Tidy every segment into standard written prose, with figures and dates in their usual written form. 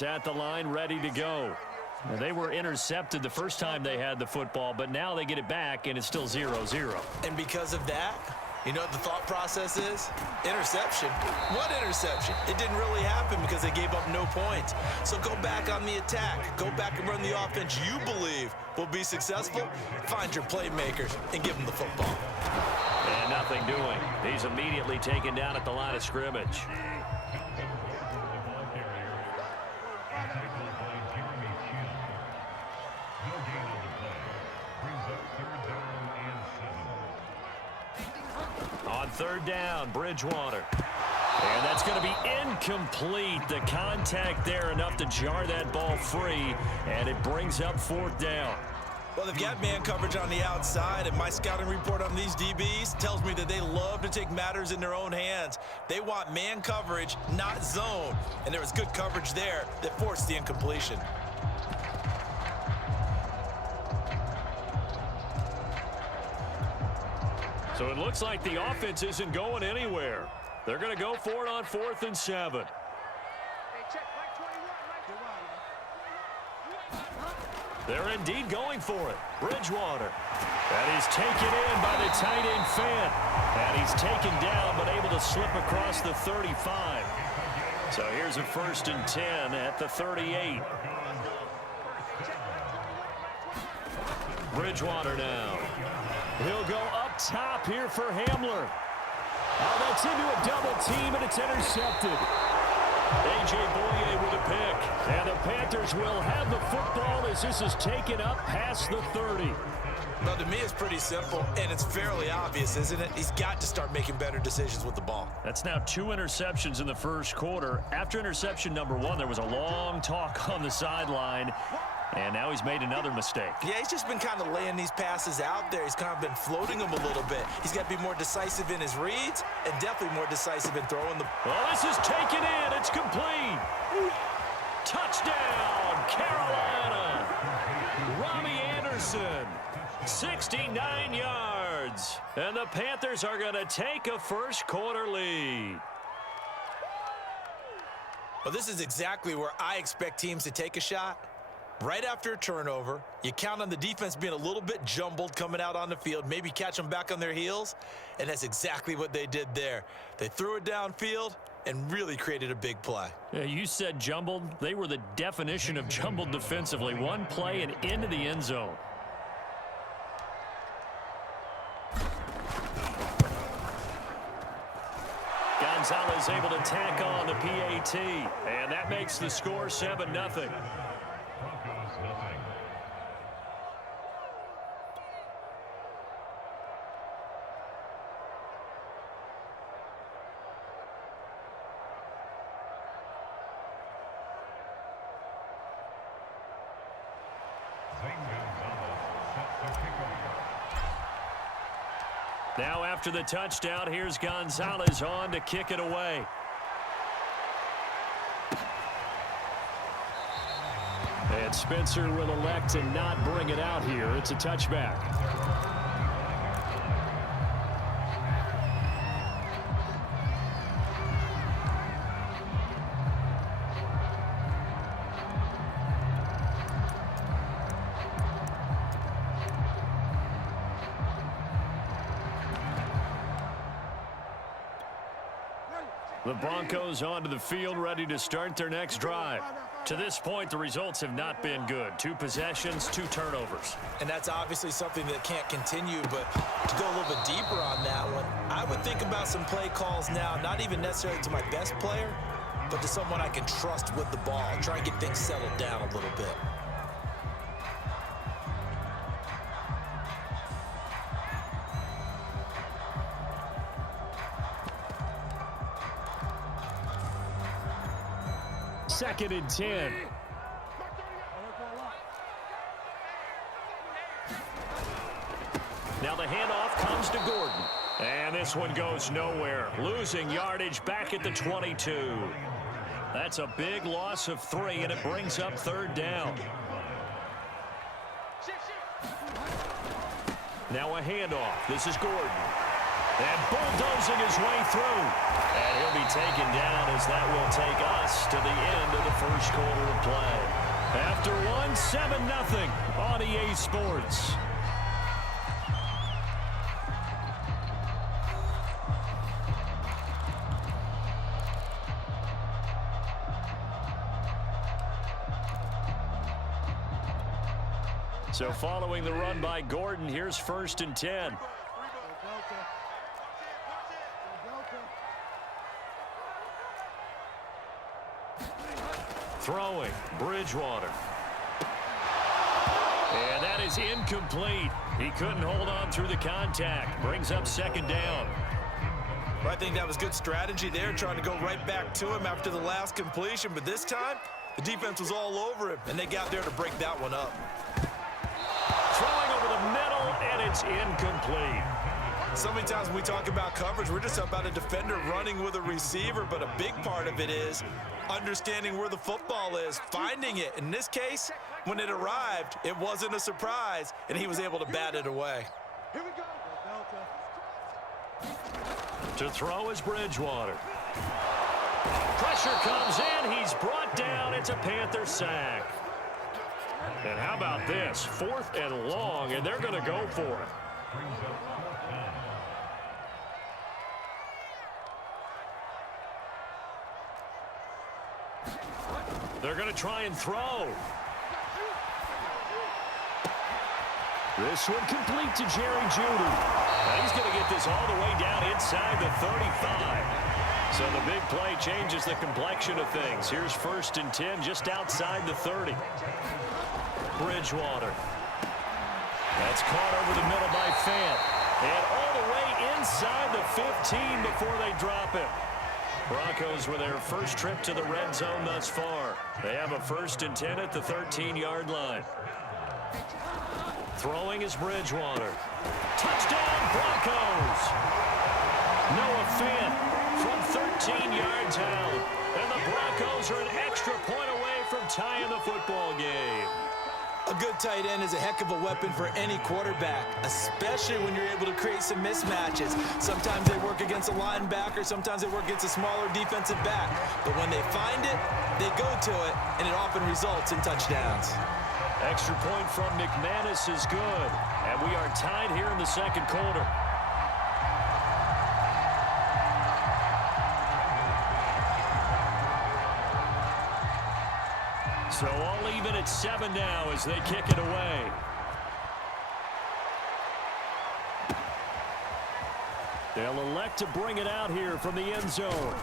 is at the line, ready to go. Well, they were intercepted the first time they had the football, but now they get it back, and it's still 0-0. And because of that, you know what the thought process is? Interception. What interception? It didn't really happen because they gave up no points. So go back on the attack. Go back and run the offense you believe will be successful. Find your playmakers and give them the football. And nothing doing. He's immediately taken down at the line of scrimmage. On third down, Bridgewater. And that's going to be incomplete. The contact there enough to jar that ball free, and it brings up fourth down. Well, they've got man coverage on the outside, and my scouting report on these DBs tells me that they love to take matters in their own hands. They want man coverage, not zone. And there was good coverage there that forced the incompletion. So it looks like the offense isn't going anywhere. They're going to go for it on 4th and 7. They're indeed going for it. Bridgewater. And he's taken in by the tight end Fant. And he's taken down but able to slip across the 35. So here's a 1st and 10 at the 38. Bridgewater now. He'll go up top here for Hamler. Oh, that's into a double team, and it's intercepted. A.J. Boye with a pick. And the Panthers will have the football as this is taken up past the 30. Well, to me, it's pretty simple, and it's fairly obvious, isn't it? He's got to start making better decisions with the ball. That's now 2 interceptions in the first quarter. After interception number 1, there was a long talk on the sideline. And now he's made another mistake. Yeah, he's just been kind of laying these passes out there. He's kind of been floating them a little bit. He's got to be more decisive in his reads and definitely more decisive in throwing the... Well, this is taken in. It's complete. Touchdown, Carolina. Robbie Anderson, 69 yards. And the Panthers are going to take a first quarter lead. Well, this is exactly where I expect teams to take a shot. Right after a turnover, you count on the defense being a little bit jumbled coming out on the field, maybe catch them back on their heels, and that's exactly what they did there. They threw it downfield and really created a big play. Yeah, you said jumbled. They were the definition of jumbled defensively. One play and into the end zone. Gonzalez able to tack on the PAT, and that makes the score 7-0. Now after the touchdown, here's Gonzalez on to kick it away. And Spencer will elect to not bring it out here. It's a touchback. The Broncos onto the field, ready to start their next drive. To this point, the results have not been good. 2 possessions, 2 turnovers. And that's obviously something that can't continue, but to go a little bit deeper on that one, I would think about some play calls now, not even necessarily to my best player, but to someone I can trust with the ball. Try and get things settled down a little bit. Second and 10. Now the handoff comes to Gordon. And this one goes nowhere. Losing yardage back at the 22. That's a big loss of 3, and it brings up 3rd down. Now a handoff. This is Gordon. And bulldozing his way through. And he'll be taken down as that will take us to the end of the first quarter of play. After one, 7-0 on EA Sports. So following the run by Gordon, here's 1st and 10. Throwing, Bridgewater. And that is incomplete. He couldn't hold on through the contact. Brings up 2nd down. I think that was good strategy there, trying to go right back to him after the last completion. But this time, the defense was all over him, and they got there to break that one up. Throwing over the middle, and it's incomplete. So many times when we talk about coverage, we're just about a defender running with a receiver, but a big part of it is understanding where the football is, finding it. In this case, when it arrived, it wasn't a surprise, and he was able to bat it away. Here we go. To throw is Bridgewater. Pressure comes in. He's brought down. It's a Panther sack. And how about this? 4th and long, and they're going to go for it. They're going to try and throw. This one complete to Jerry Jeudy. Now he's going to get this all the way down inside the 35. So the big play changes the complexion of things. Here's 1st and 10 just outside the 30. Bridgewater. That's caught over the middle by Fant. And all the way inside the 15 before they drop it. Broncos with their first trip to the red zone thus far. They have a 1st and 10 at the 13-yard line. Throwing is Bridgewater. Touchdown, Broncos! Noah Fant from 13 yards out. And the Broncos are an extra point away from tying the football game. A good tight end is a heck of a weapon for any quarterback, especially when you're able to create some mismatches. Sometimes they work against a linebacker, sometimes they work against a smaller defensive back. But when they find it, they go to it, and it often results in touchdowns. Extra point from McManus is good. And we are tied here in the 2nd quarter. So all even at 7 now as they kick it away. They'll elect to bring it out here from the end zone.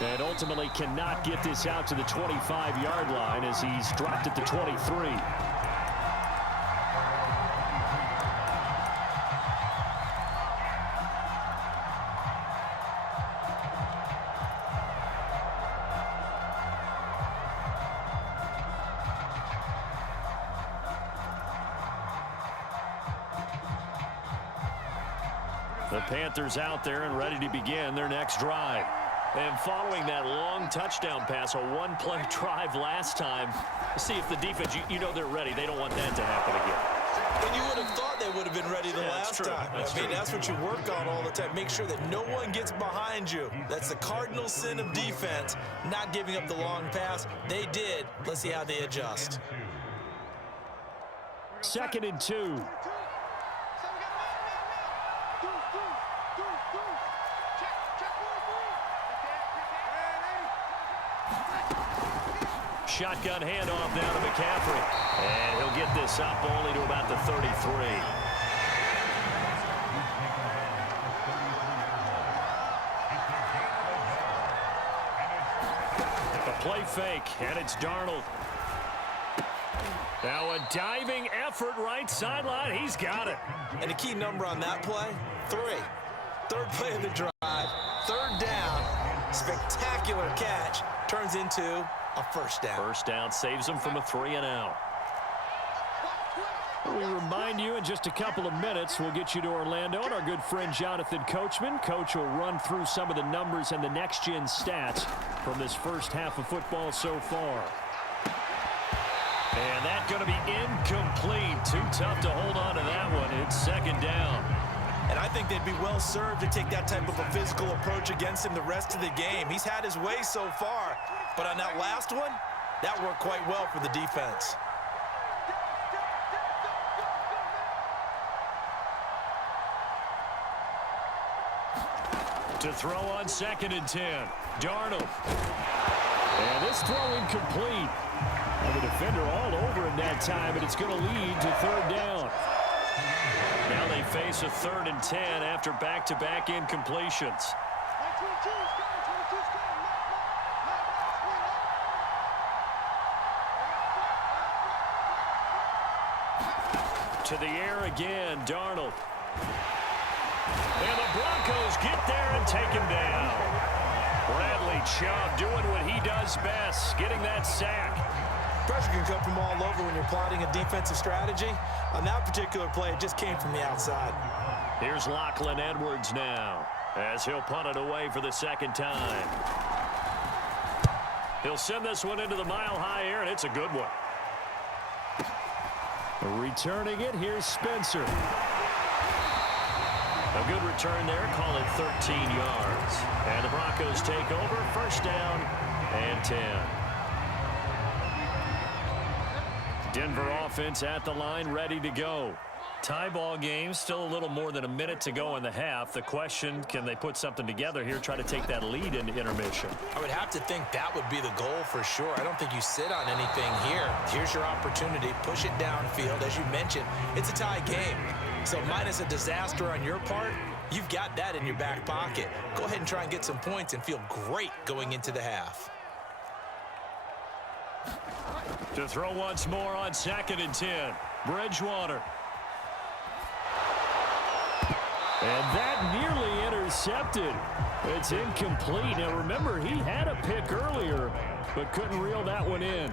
And ultimately cannot get this out to the 25-yard line as he's dropped at the 23. The Panthers out there and ready to begin their next drive. And following that long touchdown pass, a one-play drive last time, see if the defense, you know they're ready. They don't want that to happen again. And you would have thought they would have been ready the last time. I mean, that's what you work on all the time. Make sure that no one gets behind you. That's the cardinal sin of defense, not giving up the long pass. They did. Let's see how they adjust. 2nd and 2. Shotgun handoff down to McCaffrey. And he'll get this up only to about the 33. A play fake, and it's Darnold. Now a diving effort right sideline. He's got it. And a key number on that play, 3. 3rd play of the drive, 3rd down, spectacular catch, turns into a 1st down. 1st down saves them from a 3-and-out. We remind you in just a couple of minutes, we'll get you to Orlando and our good friend Jonathan Coachman. Coach will run through some of the numbers and the next-gen stats from this first half of football so far. And that's going to be incomplete. Too tough to hold on to that one. It's 2nd down. And I think they'd be well served to take that type of a physical approach against him the rest of the game. He's had his way so far, but on that last one, that worked quite well for the defense. To throw on 2nd and 10. Darnold. And this throw incomplete. And the defender all over him that time, and it's going to lead to 3rd down. Now they face a 3rd and 10 after back-to-back incompletions. To the air again, Darnold. And the Broncos get there and take him down. Bradley Chubb doing what he does best, getting that sack. Pressure can come from all over when you're plotting a defensive strategy. On that particular play, it just came from the outside. Here's Lachlan Edwards now, as he'll punt it away for the 2nd time. He'll send this one into the mile-high air, and it's a good one. Returning it, here's Spencer. A good return there, call it 13 yards. And the Broncos take over, 1st down and 10. Denver offense at the line, ready to go. Tie ball game, still a little more than a minute to go in the half. The question, can they put something together here, try to take that lead into intermission? I would have to think that would be the goal for sure. I don't think you sit on anything here. Here's your opportunity. Push it downfield. As you mentioned, it's a tie game. So minus a disaster on your part, you've got that in your back pocket. Go ahead and try and get some points and feel great going into the half. To throw once more on 2nd and 10. Bridgewater. And that nearly intercepted. It's incomplete. Now remember, he had a pick earlier, but couldn't reel that one in.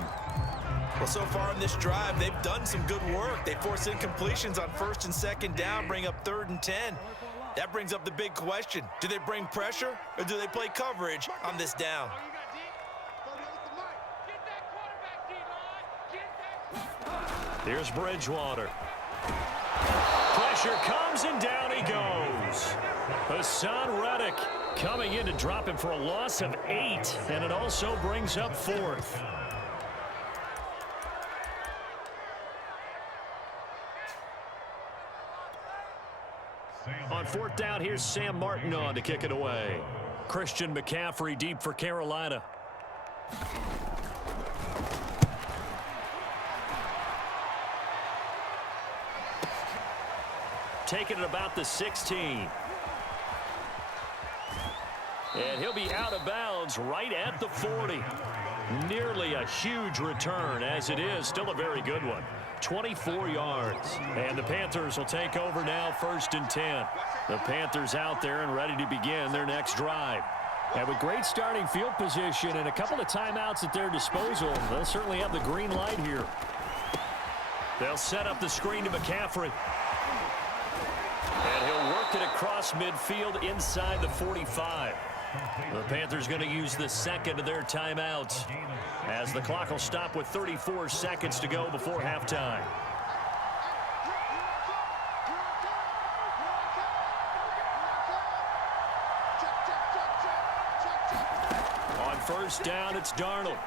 Well, so far in this drive, they've done some good work. They force incompletions on 1st and 2nd down, bring up 3rd and 10. That brings up the big question. Do they bring pressure or do they play coverage on this down? Here's Bridgewater. Pressure comes and down he goes. Hassan Reddick coming in to drop him for a loss of 8, and it also brings up 4th. On 4th down, here's Sam Martin on to kick it away. Christian McCaffrey deep for Carolina. Taking it about the 16. And he'll be out of bounds right at the 40. Nearly a huge return, as it is still a very good one. 24 yards. And the Panthers will take over now, 1st and 10. The Panthers out there and ready to begin their next drive. And with great starting field position and a couple of timeouts at their disposal, they'll certainly have the green light here. They'll set up the screen to McCaffrey. And he'll work it across midfield inside the 45. The Panthers going to use the 2nd of their timeouts, as the clock will stop with 34 seconds to go before halftime. On 1st down, it's Darnold.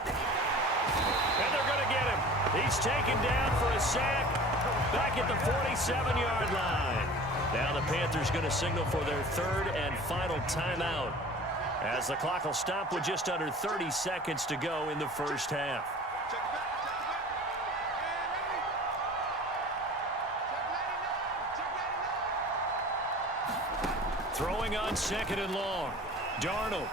And they're going to get him. He's taken down for a sack back at the 47-yard line. Now the Panthers going to signal for their 3rd and final timeout, as the clock will stop with just under 30 seconds to go in the 1st half. Throwing on 2nd and long. Darnold.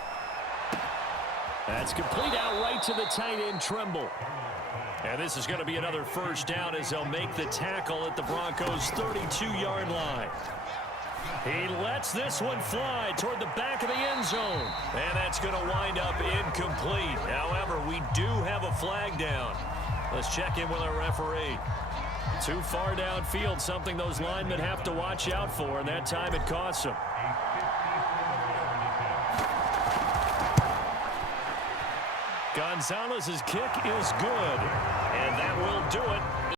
That's complete out right to the tight end, Tremble. And this is going to be another 1st down as they'll make the tackle at the Broncos' 32-yard line. He lets this one fly toward the back of the end zone. And that's going to wind up incomplete. However, we do have a flag down. Let's check in with our referee. Too far downfield, something those linemen have to watch out for, and that time it costs them. Gonzalez's kick is good, and that will do it.